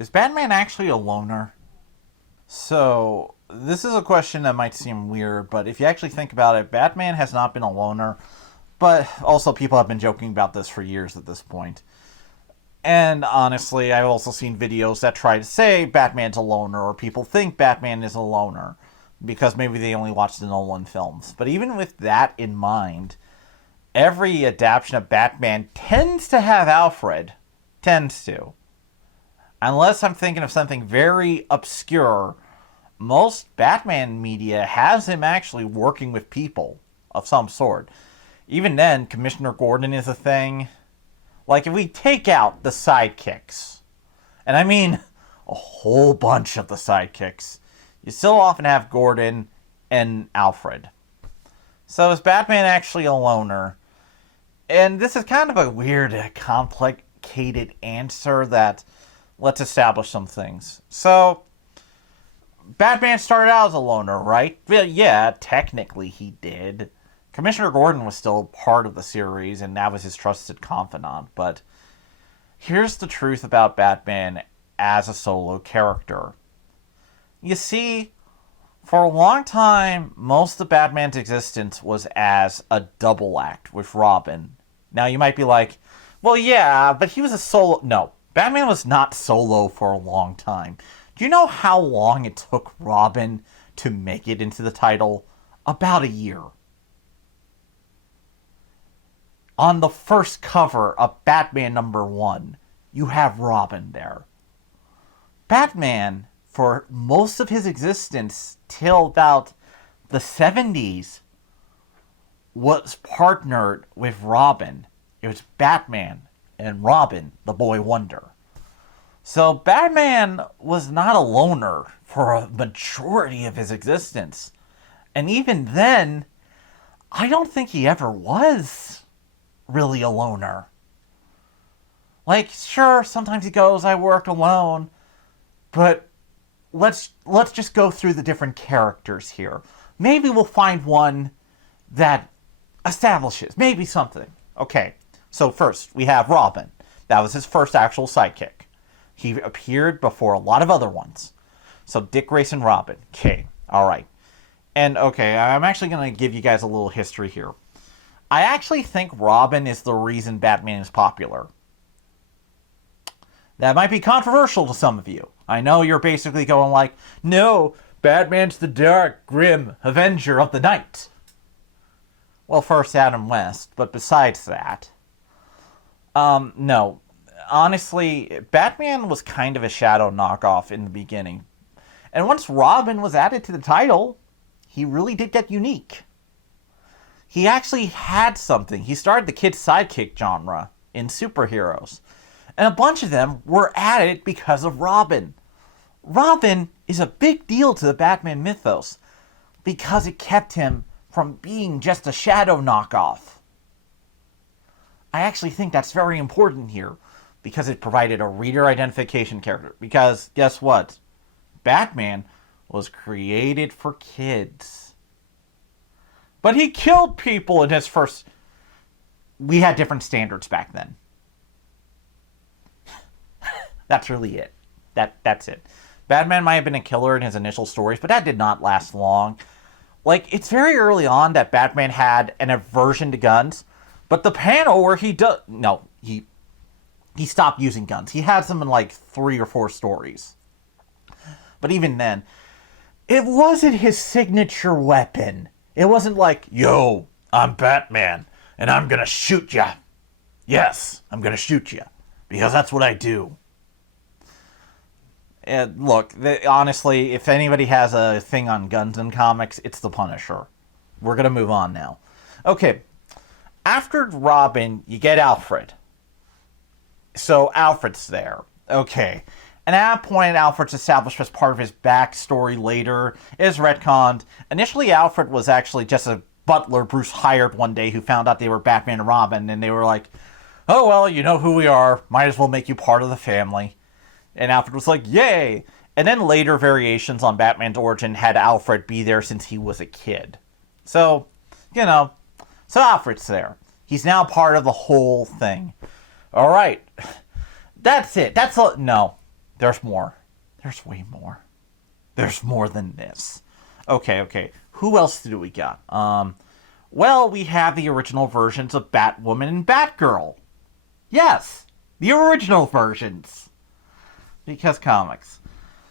Is Batman actually a loner? So, this is a question that might seem weird, but if you actually think about it, Batman has not been a loner, but also people have been joking about this for years at this point. And honestly, I've also seen videos that try to say Batman's a loner, or people think Batman is a loner, because maybe they only watch the Nolan films. But even with that in mind, every adaptation of Batman tends to have Alfred. Tends to. Unless I'm thinking of something very obscure, most Batman media has him actually working with people of some sort. Even then, Commissioner Gordon is a thing. Like, if we take out the sidekicks, and I mean a whole bunch of the sidekicks, you still often have Gordon and Alfred. So is Batman actually a loner? And this is kind of a weird, complicated answer that let's establish some things. So, Batman started out as a loner, right? Well, yeah, technically he did. Commissioner Gordon was still part of the series, and that was his trusted confidant. But here's the truth about Batman as a solo character. You see, for a long time, most of Batman's existence was as a double act with Robin. Now, you might be like, well, yeah, but he was a solo... No, Batman was not solo for a long time. Do you know how long it took Robin to make it into the title? About a year. On the first cover of Batman #1, you have Robin there. Batman, for most of his existence till about the 70s, was partnered with Robin. It was Batman and Robin, the Boy Wonder. So Batman was not a loner for a majority of his existence. And even then, I don't think he ever was really a loner. Like, sure, sometimes he goes, I work alone, but let's just go through the different characters here. Maybe we'll find one that establishes, maybe something. Okay, so first, we have Robin. That was his first actual sidekick. He appeared before a lot of other ones. So Dick Grayson Robin. Okay, alright. And okay, I'm actually going to give you guys a little history here. I actually think Robin is the reason Batman is popular. That might be controversial to some of you. I know you're basically going like, no, Batman's the dark, grim avenger of the night. Well, first Adam West, but besides that, no. Honestly, Batman was kind of a shadow knockoff in the beginning. And once Robin was added to the title, he really did get unique. He actually had something. He started the kid sidekick genre in superheroes. And a bunch of them were added because of Robin. Robin is a big deal to the Batman mythos because it kept him from being just a shadow knockoff. I actually think that's very important here because it provided a reader identification character. Because guess what? Batman was created for kids. But he killed people in his first... We had different standards back then. That's really it. That's it. Batman might have been a killer in his initial stories, but that did not last long. Like, it's very early on that Batman had an aversion to guns, but the panel where he does... No, he stopped using guns. He had them in like 3 or 4 stories. But even then, it wasn't his signature weapon. It wasn't like, yo, I'm Batman, and I'm gonna shoot ya. Yes, I'm gonna shoot ya, because that's what I do. And look, honestly, if anybody has a thing on guns in comics, it's the Punisher. We're gonna move on now. Okay, after Robin, you get Alfred. So Alfred's there. Okay. And at that point, Alfred's established as part of his backstory later, is retconned. Initially, Alfred was actually just a butler Bruce hired one day who found out they were Batman and Robin, and they were like, oh, well, you know who we are. Might as well make you part of the family. And Alfred was like, yay! And then later variations on Batman's origin had Alfred be there since he was a kid. So, you know, so Alfred's there. He's now part of the whole thing. Alright. That's it. That's all. No. There's more. There's way more. There's more than this. Okay. Who else do we got? Well, we have the original versions of Batwoman and Batgirl. Yes, the original versions. Because comics.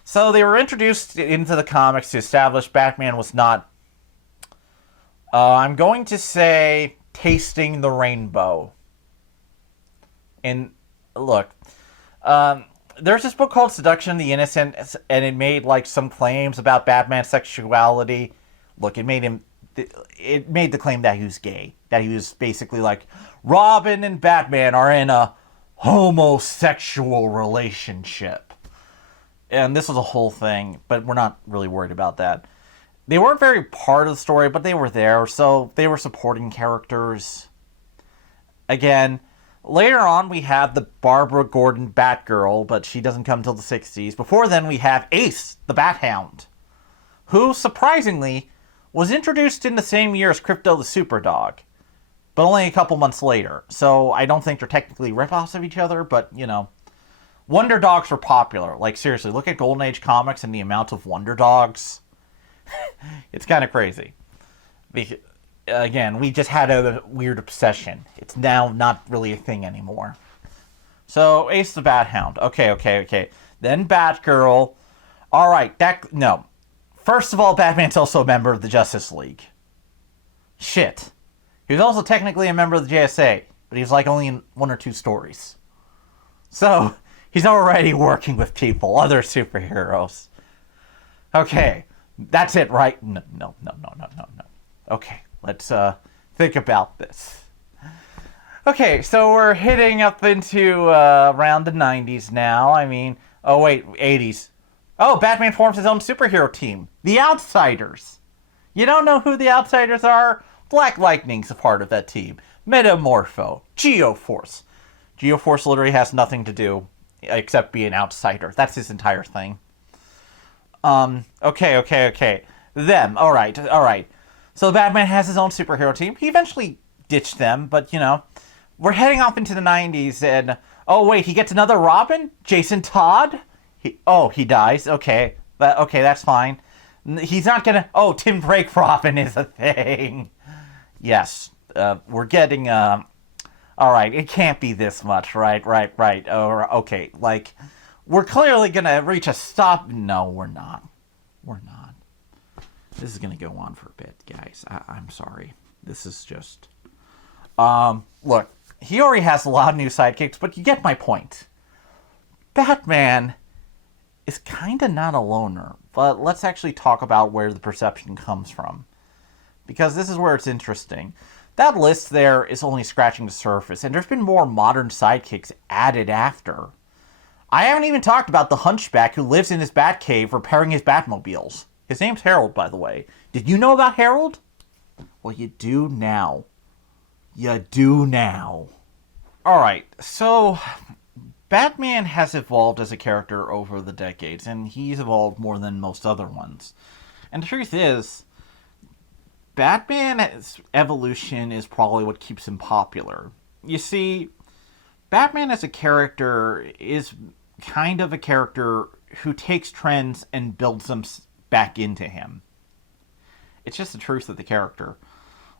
So they were introduced into the comics to establish Batman was not, I'm going to say, tasting the rainbow. And look, there's this book called Seduction of the Innocent, and it made like some claims about Batman's sexuality. Look, it made the claim that he was gay, that he was basically like, Robin and Batman are in a homosexual relationship. And this was a whole thing, but we're not really worried about that. They weren't very part of the story, but they were there, so they were supporting characters. Again, later on we have the Barbara Gordon Batgirl, but she doesn't come until the 60s. Before then we have Ace, the Bat-Hound, who, surprisingly, was introduced in the same year as Crypto the Superdog, but only a couple months later. So I don't think they're technically rip-offs of each other, but, you know. Wonder Dogs were popular. Like, seriously, look at Golden Age comics and the amount of Wonder Dogs. It's kind of crazy. Again, we just had a weird obsession. It's now not really a thing anymore. So, Ace the Bat-Hound. Okay. Then Batgirl. Alright, no. First of all, Batman's also a member of the Justice League. Shit. He was also technically a member of the JSA, but he was like only in 1 or 2 stories. So, he's already working with people, other superheroes. Okay, that's it, right? No. Okay, let's think about this. Okay, so we're hitting up into around the 90s now. I mean, 80s. Oh, Batman forms his own superhero team, the Outsiders. You don't know who the Outsiders are? Black Lightning's a part of that team. Metamorpho, Geoforce. Geoforce literally has nothing to do except be an outsider. That's his entire thing. Okay. Them. Alright. So Batman has his own superhero team. He eventually ditched them, but, you know, we're heading off into the 90s, and, he gets another Robin? Jason Todd? He dies. Okay, that's fine. He's not gonna... Tim Drake Robin is a thing. Yes, we're getting, Alright, it can't be this much, right. Okay, like, we're clearly gonna reach a stop. No, we're not. This is gonna go on for a bit, guys. I'm sorry. This is just... Look, he already has a lot of new sidekicks, but you get my point. Batman is kinda not a loner, but let's actually talk about where the perception comes from. Because this is where it's interesting. That list there is only scratching the surface, and there's been more modern sidekicks added after. I haven't even talked about the Hunchback who lives in his Batcave repairing his Batmobiles. His name's Harold, by the way. Did you know about Harold? Well, you do now. Alright, so Batman has evolved as a character over the decades, and he's evolved more than most other ones. And the truth is, Batman's evolution is probably what keeps him popular. You see, Batman as a character is kind of a character who takes trends and builds them back into him. It's just the truth of the character.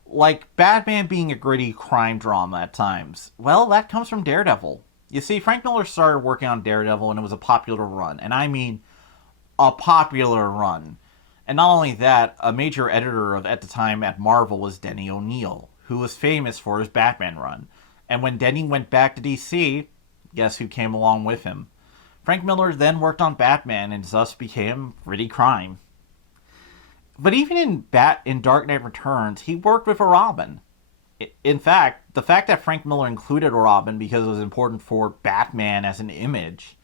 Like, Batman being a gritty crime drama at times. Well, that comes from Daredevil. You see, Frank Miller started working on Daredevil and it was a popular run. And I mean, a popular run. And not only that, a major editor at the time at Marvel was Denny O'Neil, who was famous for his Batman run. And when Denny went back to DC, guess who came along with him? Frank Miller then worked on Batman and thus became gritty crime. But even in Dark Knight Returns, he worked with a Robin. In fact, the fact that Frank Miller included a Robin because it was important for Batman as an image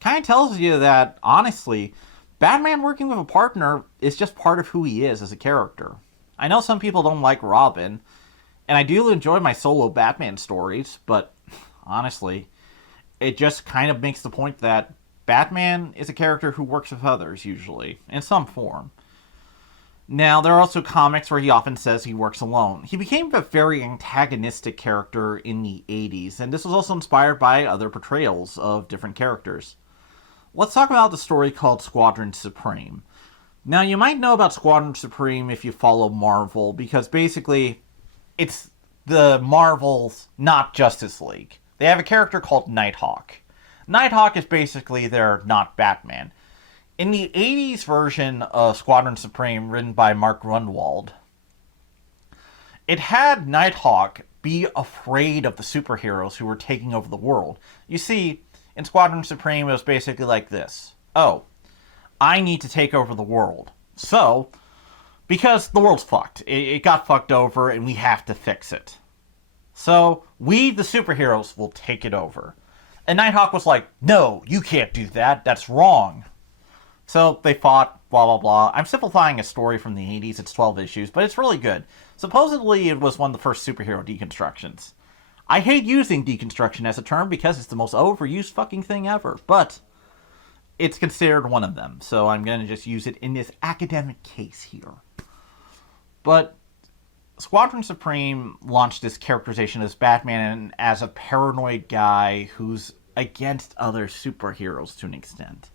kind of tells you that, honestly, Batman working with a partner is just part of who he is as a character. I know some people don't like Robin, and I do enjoy my solo Batman stories, but honestly, it just kind of makes the point that Batman is a character who works with others, usually, in some form. Now, there are also comics where he often says he works alone. He became a very antagonistic character in the 80s, and this was also inspired by other portrayals of different characters. Let's talk about the story called Squadron Supreme. Now, you might know about Squadron Supreme if you follow Marvel, because basically, it's the Marvel's not Justice League. They have a character called Nighthawk. Nighthawk is basically their not Batman. In the 80s version of Squadron Supreme, written by Mark Grunwald, it had Nighthawk be afraid of the superheroes who were taking over the world. You see, in Squadron Supreme, it was basically like this. Oh, I need to take over the world. So, because the world's fucked. It got fucked over, and we have to fix it. So, we, the superheroes, will take it over. And Nighthawk was like, no, you can't do that. That's wrong. So, they fought, blah, blah, blah. I'm simplifying a story from the 80s. It's 12 issues, but it's really good. Supposedly, it was one of the first superhero deconstructions. I hate using deconstruction as a term because it's the most overused fucking thing ever, but it's considered one of them, so I'm going to just use it in this academic case here. But Squadron Supreme launched this characterization as Batman as a paranoid guy who's against other superheroes to an extent.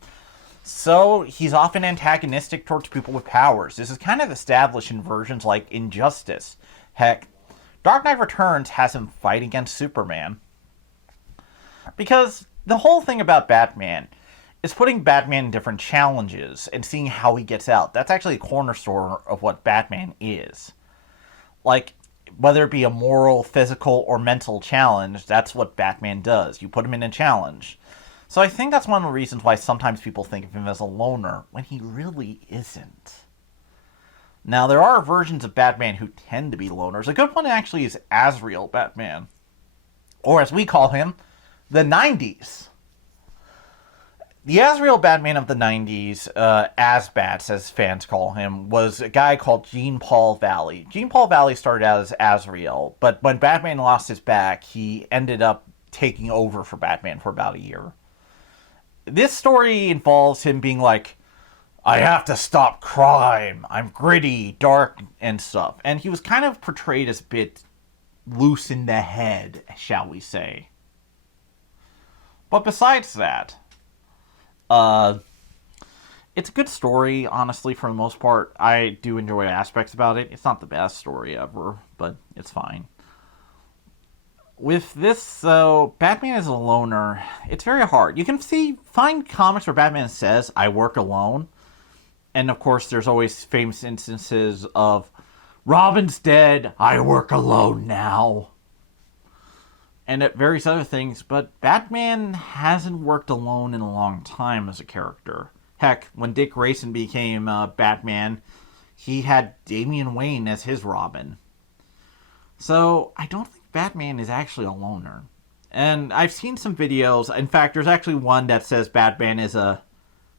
So he's often antagonistic towards people with powers. This is kind of established in versions like Injustice. Heck, Dark Knight Returns has him fight against Superman. Because the whole thing about Batman is putting Batman in different challenges and seeing how he gets out. That's actually a cornerstone of what Batman is. Like, whether it be a moral, physical, or mental challenge, that's what Batman does. You put him in a challenge. So I think that's one of the reasons why sometimes people think of him as a loner, when he really isn't. Now, there are versions of Batman who tend to be loners. A good one actually is Azrael Batman. Or as we call him, the 90s. The Azrael Batman of the 90s, Azbats as fans call him, was a guy called Jean-Paul Valley. Jean-Paul Valley started out as Azrael, but when Batman lost his back, he ended up taking over for Batman for about a year. This story involves him being like, I have to stop crime. I'm gritty, dark, and stuff. And he was kind of portrayed as a bit loose in the head, shall we say. But besides that, it's a good story, honestly, for the most part. I do enjoy aspects about it. It's not the best story ever, but it's fine. With this, though, Batman is a loner. It's very hard. You can find comics where Batman says, I work alone. And, of course, there's always famous instances of, Robin's dead, I work alone now. And at various other things, but Batman hasn't worked alone in a long time as a character. Heck, when Dick Grayson became Batman, he had Damian Wayne as his Robin. So, I don't think Batman is actually a loner. And I've seen some videos. In fact, there's actually one that says Batman is a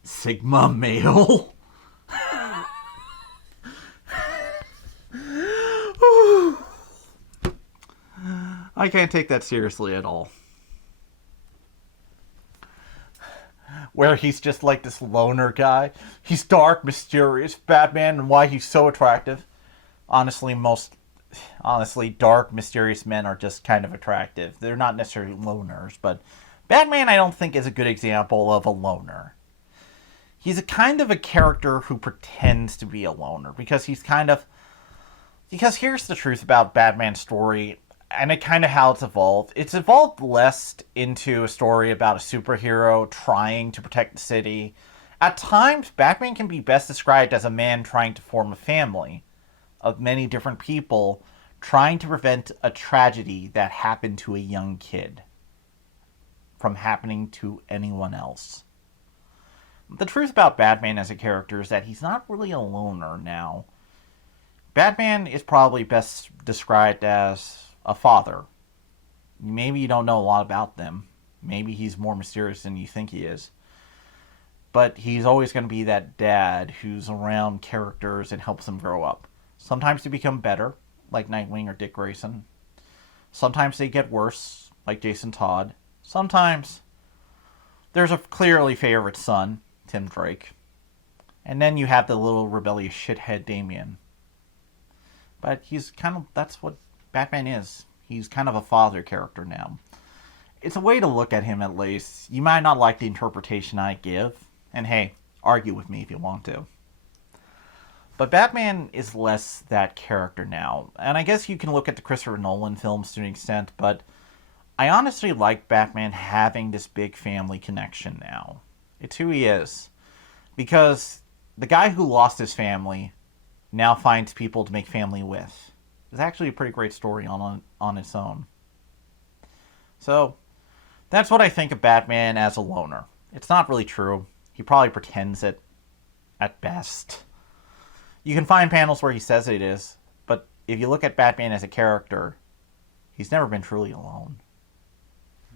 Sigma male. I can't take that seriously at all. Where he's just like this loner guy. He's dark, mysterious, Batman, and why he's so attractive. Honestly, dark, mysterious men are just kind of attractive. They're not necessarily loners, but Batman I don't think is a good example of a loner. He's a kind of a character who pretends to be a loner, because he's kind of... Because here's the truth about Batman's story, and it kind of how it's evolved. It's evolved less into a story about a superhero trying to protect the city. At times, Batman can be best described as a man trying to form a family of many different people trying to prevent a tragedy that happened to a young kid from happening to anyone else. The truth about Batman as a character is that he's not really a loner now. Batman is probably best described as a father. Maybe you don't know a lot about them. Maybe he's more mysterious than you think he is. But he's always going to be that dad who's around characters and helps them grow up. Sometimes they become better, like Nightwing or Dick Grayson. Sometimes they get worse, like Jason Todd. Sometimes there's a clearly favorite son, Tim Drake. And then you have the little rebellious shithead Damian. But that's what Batman is. He's kind of a father character now. it's a way to look at him at least. You might not like the interpretation I give, and hey, argue with me if you want to. But Batman is less that character now, and I guess you can look at the Christopher Nolan films to an extent, but I honestly like Batman having this big family connection now. It's who he is. Because the guy who lost his family now finds people to make family with. It's actually a pretty great story on its own. So, that's what I think of Batman as a loner. It's not really true. He probably pretends it at best. You can find panels where he says it is, but if you look at Batman as a character, he's never been truly alone.